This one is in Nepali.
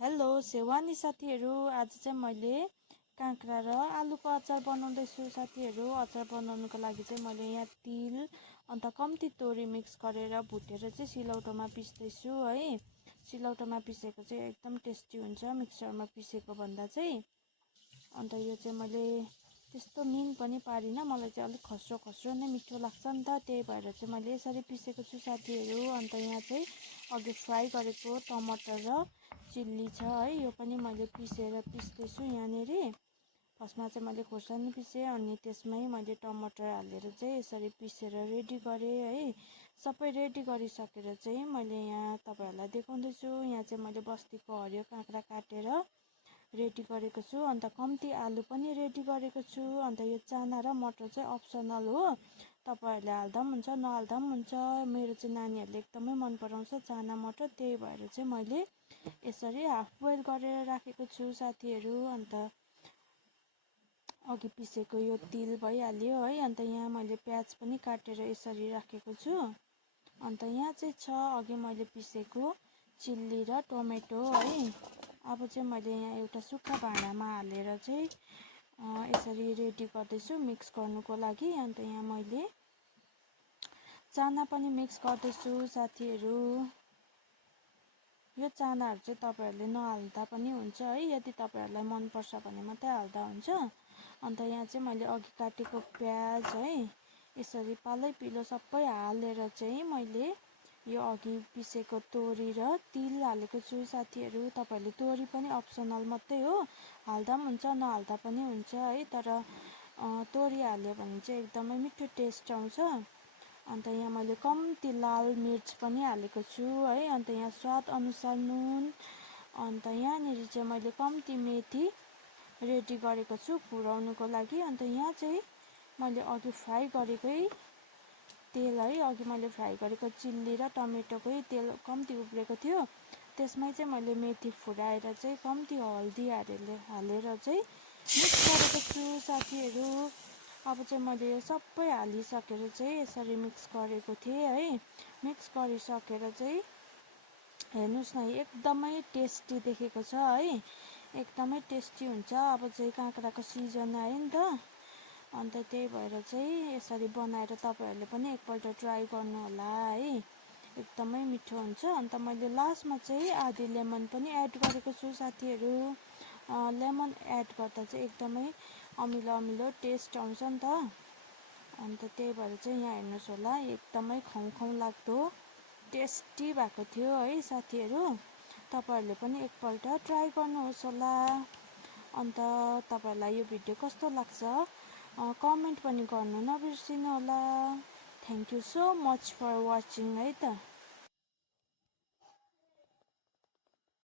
हेलो सेवानी साथीहरू, आज चाहिँ मैले काँक्रा र आलुको अचार बनाउँदैछु साथीहरू। अचार बनाउनुको लागि चाहिँ मैले यहाँ तिल अन्त कम्ती तोरी मिक्स गरेर भुटेर चाहिँ सिलौटोमा पिस्दैछु है। सिलौटोमा पिसेको चाहिँ एकदम टेस्टी हुन्छ मिक्सरमा पिसेको भन्दा चाहिँ। अन्त यो चाहिँ मैले त्यस्तो मिहिन पनि पारिनँ, मलाई चाहिँ अलिक खस्रो खस्रो नै मिठो लाग्छ नि त, त्यही भएर चाहिँ मैले यसरी पिसेको छु साथीहरू। अन्त यहाँ चाहिँ अघि फ्राई गरेको टमाटर र चिल्ली छ है, यो पनि मैले पिस्दैछु यहाँनिर। फर्स्टमा चाहिँ मैले खोर्सानी पिसेँ, अनि त्यसमै मैले टमाटर हालेर चाहिँ यसरी पिसेर रेडी गरेँ है। सबै रेडी गरिसकेर चाहिँ मैले यहाँ तपाईँहरूलाई देखाउँदैछु। यहाँ चाहिँ मैले बस्तीको हरियो काँक्रा काटेर रेडी गरेको छु, अन्त कम्ती आलु पनि रेडी गरेको छु। अन्त यो चाना र मटर चाहिँ अप्सनल हो, तपाईँहरूले हाल्दा पनि हुन्छ नहाल्दा पनि हुन्छ। मेरो चाहिँ नानीहरूले एकदमै मन पराउँछ चाना मटर, त्यही भएर चाहिँ मैले यसरी हाफ बोइल गरेर राखेको छु साथीहरू। अन्त अघि पिसेको यो तिल भइहाल्यो है। अन्त यहाँ मैले प्याज पनि काटेर यसरी राखेको छु। अन्त यहाँ चाहिँ छ अघि मैले पिसेको चिल्ली र टमेटो है। अब चाहिँ मैले यहाँ एउटा सुक्खा भाँडामा हालेर चाहिँ यसरी रेडी गर्दैछु मिक्स गर्नुको लागि। अन्त यहाँ मैले चाना पनि मिक्स गर्दैछु साथीहरू। यो चानाहरू चाहिँ तपाईँहरूले नहाल्दा पनि हुन्छ है, यदि तपाईँहरूलाई मनपर्छ भने मात्रै हाल्दा हुन्छ। अन्त यहाँ चाहिँ मैले अघि काटेको प्याज है यसरी पालै पिलो सबै हालेर चाहिँ मैले यो अघि पिसेको तोरी र तिल हालेको छु साथीहरू। तपाईँहरूले तोरी पनि अप्सनल मात्रै हो, हाल्दा पनि हुन्छ नहाल्दा पनि हुन्छ है, तर तोरी हाल्यो भने चाहिँ एकदमै मिठो टेस्ट आउँछ। अन्त यहाँ मैले कम्ती लाल मिर्च पनि हालेको छु है। अन्त यहाँ स्वाद अनुसार नुन, अन्त यहाँनिर चाहिँ मैले कम्ती मेथी रेडी गरेको छु फुराउनुको लागि। अन्त यहाँ चाहिँ मैले अघि फ्राई गरेकै तेल है, अघि मैले फ्राई गरेको चिल्ली र टमेटोकै तेल कम्ती उब्रेको थियो, त्यसमै चाहिँ मैले मेथी फुराएर चाहिँ कम्ती हल्दी हालेर चाहिँ मिक्स गरेको छु साथीहरू। अब चाहिँ मैले यो सबै हालिसकेर चाहिँ यसरी मिक्स गरेको थिएँ है। मिक्स गरिसकेर चाहिँ हेर्नुहोस् न, एकदमै टेस्टी देखेको छ है, एकदमै टेस्टी हुन्छ। अब चाहिँ काँक्राको सिजन आयो नि त, अन्त त्यही भएर चाहिँ यसरी बनाएर तपाईँहरूले पनि एकपल्ट ट्राई गर्नु होला है, एकदमै मिठो हुन्छ। अन्त मैले लास्टमा चाहिँ आधी लेमन पनि एड गरेको छु साथीहरू। लेमन एड गर्दा चाहिँ एकदमै अमिलो अमिलो टेस्ट आउँछ नि त, अन्त त्यही भएर चाहिँ यहाँ हेर्नुहोस् होला एकदमै खाउँ लाग्दो टेस्टी भएको थियो है साथीहरू। तपाईँहरूले पनि एकपल्ट ट्राई गर्नुहोस् होला। अन्त तपाईँहरूलाई यो भिडियो कस्तो लाग्छ कमेन्ट पनि गर्नु नबिर्सिनु होला। Thank you so much for watching है त।